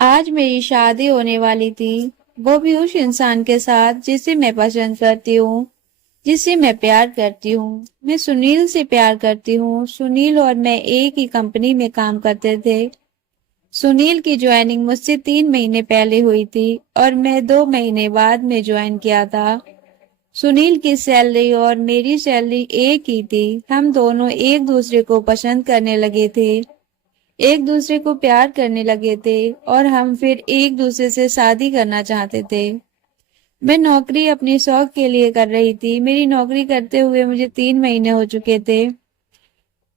आज मेरी शादी होने वाली थी, वो भी उस इंसान के साथ जिसे मैं पसंद करती हूँ, जिससे मैं प्यार करती हूँ। मैं सुनील से प्यार करती हूँ। सुनील और मैं एक ही कंपनी में काम करते थे। सुनील की ज्वाइनिंग मुझसे 3 महीने पहले हुई थी और मैं 2 महीने बाद में ज्वाइन किया था। सुनील की सैलरी और मेरी सैलरी एक ही थी। हम दोनों एक दूसरे को पसंद करने लगे थे, एक दूसरे को प्यार करने लगे थे और हम फिर एक दूसरे से शादी करना चाहते थे। मैं नौकरी अपनी शौक के लिए कर रही थी। मेरी नौकरी करते हुए मुझे 3 महीने हो चुके थे।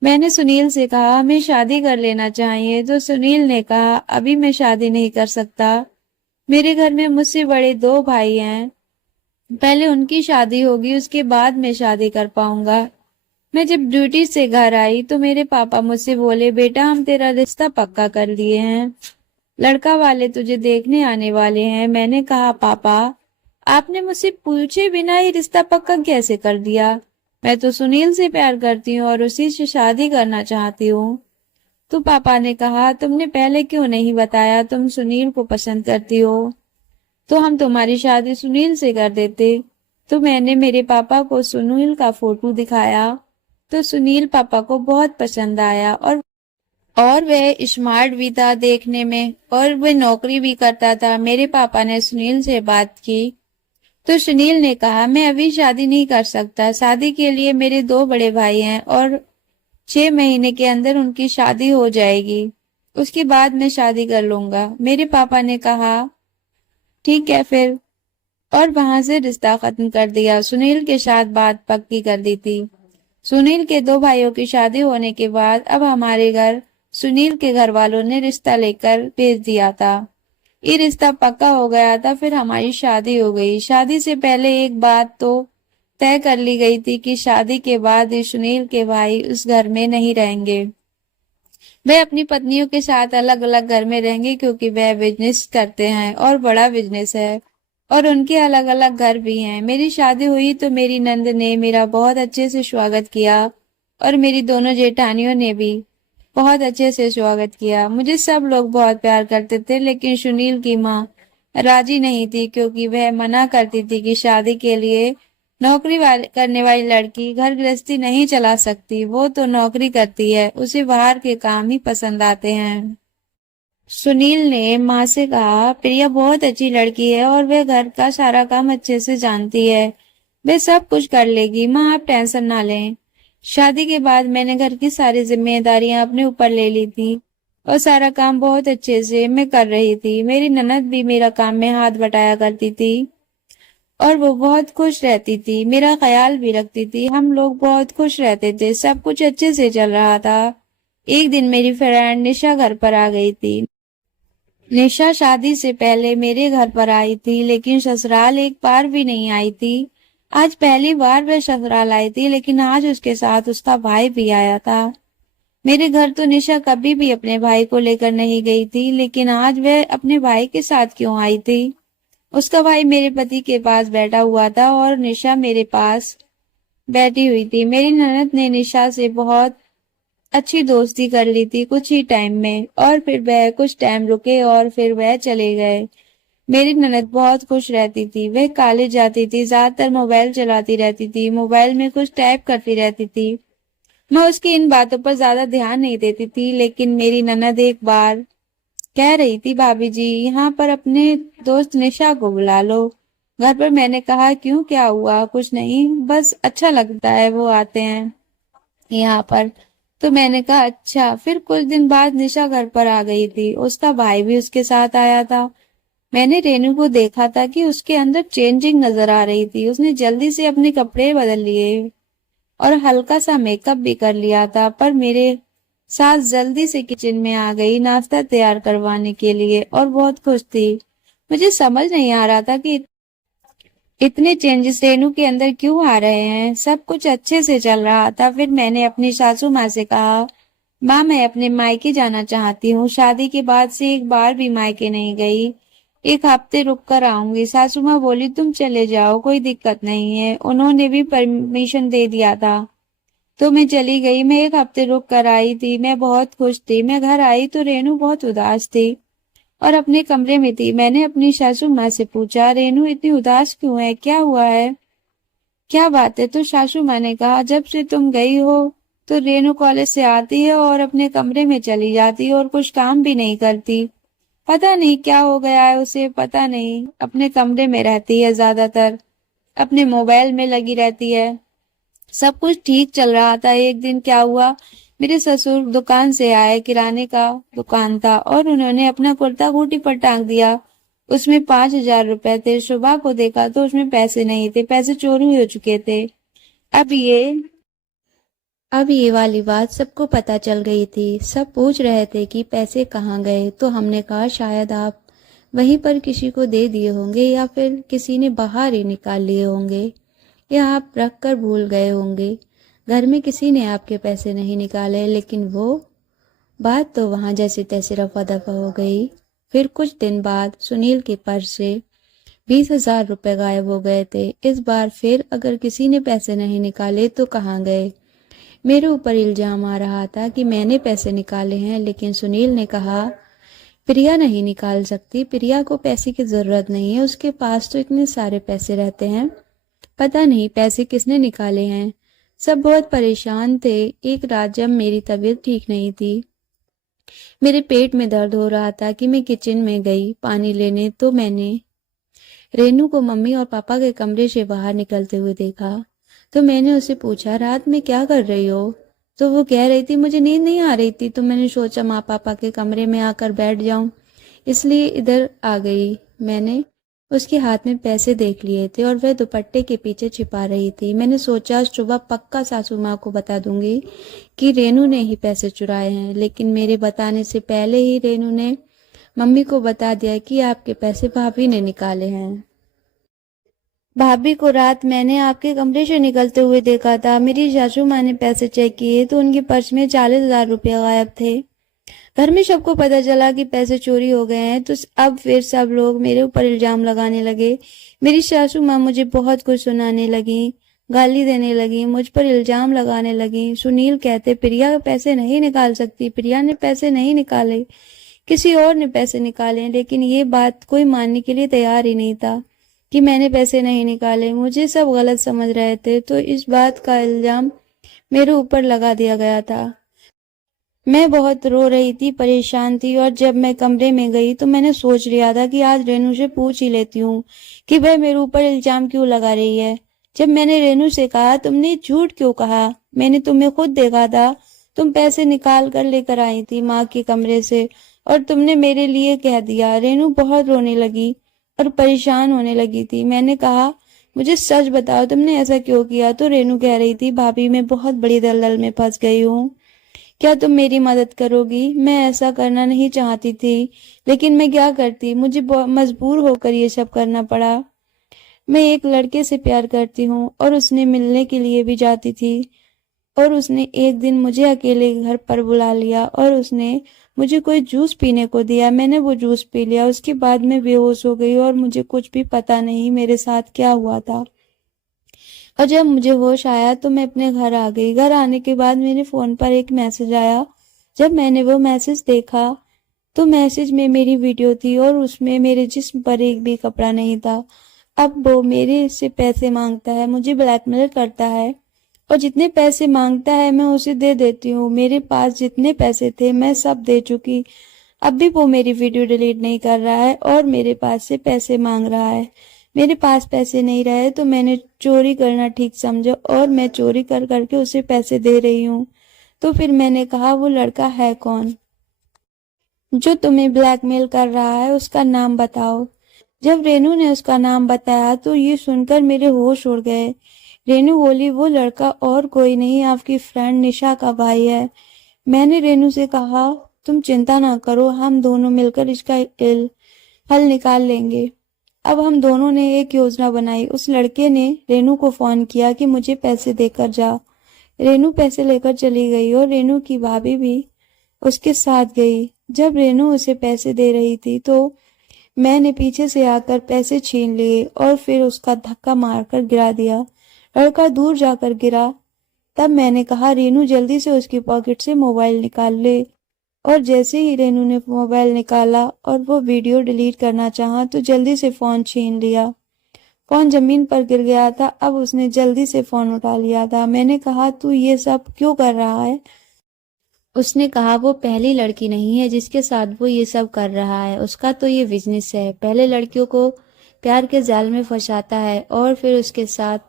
मैंने सुनील से कहा हमें शादी कर लेना चाहिए, तो सुनील ने कहा अभी मैं शादी नहीं कर सकता। मेरे घर में मुझसे बड़े 2 भाई हैं, पहले उनकी शादी होगी, उसके बाद मैं शादी कर पाऊंगा। मैं जब ड्यूटी से घर आई तो मेरे पापा मुझसे बोले, बेटा हम तेरा रिश्ता पक्का कर लिए हैं, लड़का वाले तुझे देखने आने वाले हैं। मैंने कहा पापा, आपने मुझसे पूछे बिना ही रिश्ता पक्का कैसे कर दिया? मैं तो सुनील से प्यार करती हूँ और उसी से शादी करना चाहती हूँ। तो पापा ने कहा तुमने पहले क्यों नहीं बताया तुम सुनील को पसंद करती हो, तो हम तुम्हारी शादी सुनील से कर देते। तो मैंने मेरे पापा को सुनील का फोटो दिखाया, तो सुनील पापा को बहुत पसंद आया और वह स्मार्ट भी था देखने में और वह नौकरी भी करता था। मेरे पापा ने सुनील से बात की तो सुनील ने कहा मैं अभी शादी नहीं कर सकता, शादी के लिए मेरे 2 बड़े भाई हैं और 6 महीने के अंदर उनकी शादी हो जाएगी, उसके बाद मैं शादी कर लूंगा। मेरे पापा ने कहा ठीक है फिर, और वहां से रिश्ता खत्म कर दिया। सुनील के साथ बात पक्की कर दी थी। सुनील के 2 भाइयों की शादी होने के बाद अब हमारे घर सुनील के घर वालों ने रिश्ता लेकर भेज दिया था। ये रिश्ता पक्का हो गया था, फिर हमारी शादी हो गई। शादी से पहले एक बात तो तय कर ली गई थी कि शादी के बाद ही सुनील के भाई उस घर में नहीं रहेंगे, वे अपनी पत्नियों के साथ अलग अलग घर में रहेंगे, क्योंकि वह बिजनेस करते हैं और बड़ा बिजनेस है और उनके अलग अलग घर भी हैं। मेरी शादी हुई तो मेरी नंद ने मेरा बहुत अच्छे से स्वागत किया और मेरी दोनों जेठानियों ने भी बहुत अच्छे से स्वागत किया। मुझे सब लोग बहुत प्यार करते थे, लेकिन सुनील की माँ राजी नहीं थी, क्योंकि वह मना करती थी कि शादी के लिए करने वाली लड़की घर गृहस्थी नहीं चला सकती। वो तो नौकरी करती है, उसे बाहर के काम ही पसंद आते हैं। सुनील ने माँ से कहा प्रिया बहुत अच्छी लड़की है और वह घर का सारा काम अच्छे से जानती है, वह सब कुछ कर लेगी, माँ आप टेंशन ना लें। शादी के बाद मैंने घर की सारी जिम्मेदारियां अपने ऊपर ले ली थी और सारा काम बहुत अच्छे से मैं कर रही थी। मेरी ननद भी मेरा काम में हाथ बटाया करती थी और वो बहुत खुश रहती थी, मेरा ख्याल भी रखती थी। हम लोग बहुत खुश रहते थे, सब कुछ अच्छे से चल रहा था। एक दिन मेरी फ्रेंड निशा घर पर आ गई थी। निशा शादी से पहले मेरे घर पर आई थी, लेकिन ससुराल एक बार भी नहीं आई थी। आज पहली बार वह ससुराल आई थी, लेकिन आज उसके साथ उसका भाई भी आया था। मेरे घर तो निशा कभी भी अपने भाई को लेकर नहीं गई थी, लेकिन आज वह अपने भाई के साथ क्यों आई थी? उसका भाई मेरे पति के पास बैठा हुआ था और निशा मेरे पास बैठी हुई थी। मेरी ननद ने निशा से बहुत अच्छी दोस्ती कर ली थी कुछ ही टाइम में, और फिर वह कुछ टाइम रुके और फिर वह चले गए। मेरी ननद बहुत खुश रहती थी। वह कॉलेज जाती थी, ज्यादातर मोबाइल चलाती रहती थी, मोबाइल में कुछ टाइप करती रहती थी। मैं उसकी इन बातों पर ज्यादा ध्यान नहीं देती थी, लेकिन मेरी ननद एक बार कह रही थी भाभी जी यहाँ पर अपने दोस्त निशा को बुला लो घर पर। मैंने कहा क्यों, क्या हुआ? कुछ नहीं, बस अच्छा लगता है वो आते हैं यहाँ पर। तो मैंने कहा अच्छा। फिर कुछ दिन बाद निशा घर पर आ गई थी, उसका भाई भी उसके साथ आया था। मैंने रेनू को देखा था कि उसके अंदर चेंजिंग नजर आ रही थी। उसने जल्दी से अपने कपड़े बदल लिए और हल्का सा मेकअप भी कर लिया था, पर मेरे सास जल्दी से किचन में आ गई नाश्ता तैयार करवाने के लिए और बहुत खुश थी। मुझे समझ नहीं आ रहा था कि इतने चेंजेस रेनू के अंदर क्यों आ रहे हैं। सब कुछ अच्छे से चल रहा था। फिर मैंने अपनी सासू माँ से कहा माँ मैं अपने मायके जाना चाहती हूँ, शादी के बाद से एक बार भी मायके नहीं गई, 1 हफ्ते रुक कर आऊंगी। सासू माँ बोली तुम चले जाओ, कोई दिक्कत नहीं है, उन्होंने भी परमिशन दे दिया था। तो मैं चली गई। मैं 1 हफ्ते रुक कर आई थी, मैं बहुत खुश थी। मैं घर आई तो रेनू बहुत उदास थी और अपने कमरे में थी। मैंने अपनी सासू माँ से पूछा, रेनू इतनी उदास क्यों है, क्या हुआ है, क्या बात है? तो सासू माँ ने कहा, जब से तुम गई हो तो रेनू कॉलेज से आती है और अपने कमरे में चली जाती है और कुछ काम भी नहीं करती। पता नहीं क्या हो गया है उसे, पता नहीं, अपने कमरे में रहती है, ज्यादातर अपने मोबाइल में लगी रहती है। सब कुछ ठीक चल रहा था। एक दिन क्या हुआ, मेरे ससुर दुकान से आए, किराने का दुकान था, और उन्होंने अपना कुर्ता खूंटी पर टांग दिया। उसमें 5,000 रुपए थे। सुबह को देखा तो उसमें पैसे नहीं थे, पैसे चोरी हो चुके थे। अब ये अब ये वाली बात सबको पता चल गई थी। सब पूछ रहे थे कि पैसे कहाँ गए। तो हमने कहा शायद आप वहीं पर किसी को दे दिए होंगे, या फिर किसी ने बाहर ही निकाल लिए होंगे, या आप रख कर भूल गए होंगे। घर में किसी ने आपके पैसे नहीं निकाले। लेकिन वो बात तो वहां जैसे तैसे रफा दफा हो गई। फिर कुछ दिन बाद सुनील के पर्स से 20,000 रुपए गायब हो गए थे। इस बार फिर अगर किसी ने पैसे नहीं निकाले तो कहाँ गए? मेरे ऊपर इल्जाम आ रहा था कि मैंने पैसे निकाले हैं, लेकिन सुनील ने कहा प्रिया नहीं निकाल सकती, प्रिया को पैसे की जरूरत नहीं है, उसके पास तो इतने सारे पैसे रहते हैं। पता नहीं पैसे किसने निकाले हैं। सब बहुत परेशान थे। एक रात जब मेरी तबीयत ठीक नहीं थी, मेरे पेट में दर्द हो रहा था, कि मैं किचन में गई पानी लेने, तो मैंने रेनू को मम्मी और पापा के कमरे से बाहर निकलते हुए देखा। तो मैंने उसे पूछा, रात में क्या कर रही हो? तो वो कह रही थी मुझे नींद नहीं आ रही थी, तो मैंने सोचा माँ पापा के कमरे में आकर बैठ जाऊं, इसलिए इधर आ गई। मैंने उसके हाथ में पैसे देख लिए थे और वह दुपट्टे के पीछे छिपा रही थी। मैंने सोचा सुबह पक्का सासू माँ को बता दूंगी कि रेनू ने ही पैसे चुराए हैं। लेकिन मेरे बताने से पहले ही रेनू ने मम्मी को बता दिया कि आपके पैसे भाभी ने निकाले हैं। भाभी को रात मैंने आपके कमरे से निकलते हुए देखा था। मेरी सासू माँ ने पैसे चेक किए तो उनके पर्स में 40,000 रुपया गायब थे। घर में सबको पता चला कि पैसे चोरी हो गए हैं, तो अब फिर सब लोग मेरे ऊपर इल्जाम लगाने लगे। मेरी सासू माँ मुझे बहुत कुछ सुनाने लगी, गाली देने लगी, मुझ पर इल्जाम लगाने लगी। सुनील कहते प्रिया पैसे नहीं निकाल सकती, प्रिया ने पैसे नहीं निकाले, किसी और ने पैसे निकाले। लेकिन ये बात कोई मानने के लिए तैयार ही नहीं था कि मैंने पैसे नहीं निकाले। मुझे सब गलत समझ रहे थे, तो इस बात का इल्जाम मेरे ऊपर लगा दिया गया था। मैं बहुत रो रही थी, परेशान थी, और जब मैं कमरे में गई तो मैंने सोच लिया था कि आज रेनू से पूछ ही लेती हूँ कि वह मेरे ऊपर इल्जाम क्यों लगा रही है। जब मैंने रेनू से कहा, तुमने झूठ क्यों कहा, मैंने तुम्हें खुद देखा था, तुम पैसे निकाल कर लेकर आई थी माँ के कमरे से, और तुमने मेरे लिए कह दिया। रेनू बहुत रोने लगी और परेशान होने लगी थी। मैंने कहा मुझे सच बताओ, तुमने ऐसा क्यों किया? तो रेनू कह रही थी, भाभी मैं बहुत बड़ी दलदल में फंस गई हूँ, क्या तुम मेरी मदद करोगी? मैं ऐसा करना नहीं चाहती थी, लेकिन मैं क्या करती, मुझे मजबूर होकर ये सब करना पड़ा। मैं एक लड़के से प्यार करती हूँ और उसने मिलने के लिए भी जाती थी, और उसने एक दिन मुझे अकेले घर पर बुला लिया और उसने मुझे कोई जूस पीने को दिया। मैंने वो जूस पी लिया, उसके बाद मैं बेहोश हो गई और मुझे कुछ भी पता नहीं मेरे साथ क्या हुआ था। और जब मुझे होश आया तो मैं अपने घर आ गई। घर आने के बाद मेरे फोन पर एक मैसेज आया। जब मैंने वो मैसेज देखा तो मैसेज में मेरी वीडियो थी और उसमें मेरे जिस्म पर एक भी कपड़ा नहीं था। अब वो मेरे से पैसे मांगता है, मुझे ब्लैकमेल करता है, और जितने पैसे मांगता है मैं उसे दे देती हूँ। मेरे पास जितने पैसे थे मैं सब दे चुकी। अब भी वो मेरी वीडियो डिलीट नहीं कर रहा है और मेरे पास से पैसे मांग रहा है। मेरे पास पैसे नहीं रहे तो मैंने चोरी करना ठीक समझा और मैं चोरी कर करके उसे पैसे दे रही हूँ। तो फिर मैंने कहा, वो लड़का है कौन जो तुम्हें ब्लैकमेल कर रहा है, उसका नाम बताओ। जब रेनू ने उसका नाम बताया तो ये सुनकर मेरे होश उड़ गए। रेनू बोली, वो लड़का और कोई नहीं, आपकी फ्रेंड निशा का भाई है। मैंने रेनू से कहा, तुम चिंता ना करो, हम दोनों मिलकर इसका हल निकाल लेंगे। अब हम दोनों ने एक योजना बनाई। उस लड़के ने रेनू को फोन किया कि मुझे पैसे देकर जा। रेनू पैसे लेकर चली गई और रेनू की भाभी भी उसके साथ गई। जब रेनू उसे पैसे दे रही थी तो मैंने पीछे से आकर पैसे छीन लिए और फिर उसका धक्का मारकर गिरा दिया। लड़का दूर जाकर गिरा। तब मैंने कहा, रेनू जल्दी से उसकी पॉकेट से मोबाइल निकाल ले। और जैसे ही रेनू ने मोबाइल निकाला और वो वीडियो डिलीट करना चाहा तो जल्दी से फोन छीन लिया। फोन जमीन पर गिर गया था। अब उसने जल्दी से फोन उठा लिया था। मैंने कहा, तू ये सब क्यों कर रहा है? उसने कहा, वो पहली लड़की नहीं है जिसके साथ वो ये सब कर रहा है। उसका तो ये बिजनेस है। पहले लड़कियों को प्यार के जाल में फंसाता है और फिर उसके साथ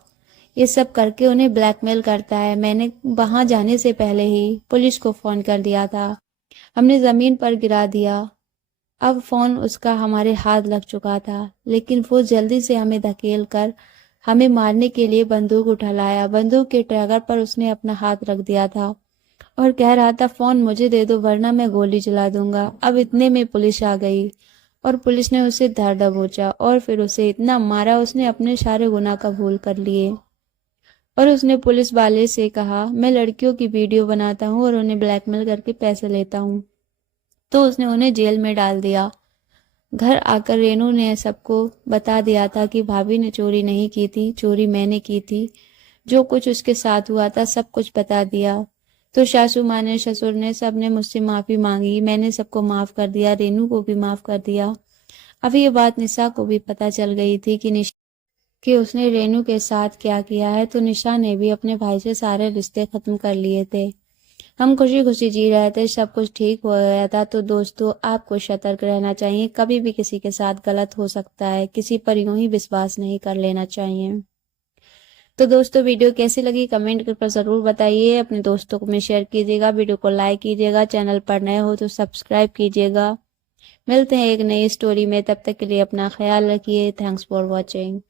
ये सब करके उन्हें ब्लैकमेल करता है। मैंने वहां जाने से पहले ही पुलिस को फोन कर दिया था। हमने जमीन पर गिरा दिया। अब फोन उसका हमारे हाथ लग चुका था, लेकिन वो जल्दी से हमें धकेल कर हमें मारने के लिए बंदूक उठा लाया। बंदूक के ट्रैगर पर उसने अपना हाथ रख दिया था और कह रहा था, फोन मुझे दे दो वरना मैं गोली चला दूंगा। अब इतने में पुलिस आ गई और पुलिस ने उसे धर दबोचा और फिर उसे इतना मारा, उसने अपने सारे गुनाह कबूल कर लिए। और उसने पुलिस वाले से कहा, मैं लड़कियों की वीडियो बनाता हूँ और उन्हें ब्लैकमेल करके पैसे लेता हूँ। तो उसने उन्हें जेल में डाल दिया। घर आकर रेनू ने सबको बता दिया था कि भाभी ने चोरी नहीं की थी, चोरी मैंने की थी। जो कुछ उसके साथ हुआ था सब कुछ बता दिया। तो सासू माँ ने, ससुर ने, सब ने मुझसे माफी मांगी। मैंने सबको माफ कर दिया, रेनू को भी माफ कर दिया। अब ये बात निशा को भी पता चल गई थी कि उसने रेनू के साथ क्या किया है। तो निशा ने भी अपने भाई से सारे रिश्ते खत्म कर लिए थे। हम खुशी खुशी जी रहे थे, सब कुछ ठीक हो गया था। तो दोस्तों, आपको सतर्क रहना चाहिए। कभी भी किसी के साथ गलत हो सकता है। किसी पर यूं ही विश्वास नहीं कर लेना चाहिए। तो दोस्तों, वीडियो कैसी लगी कमेंट कर जरूर बताइए। अपने दोस्तों को में शेयर कीजिएगा, वीडियो को लाइक कीजिएगा, चैनल पर नए हो तो सब्सक्राइब कीजिएगा। मिलते हैं एक नई स्टोरी में, तब तक के लिए अपना ख्याल रखिए। Thanks for watching.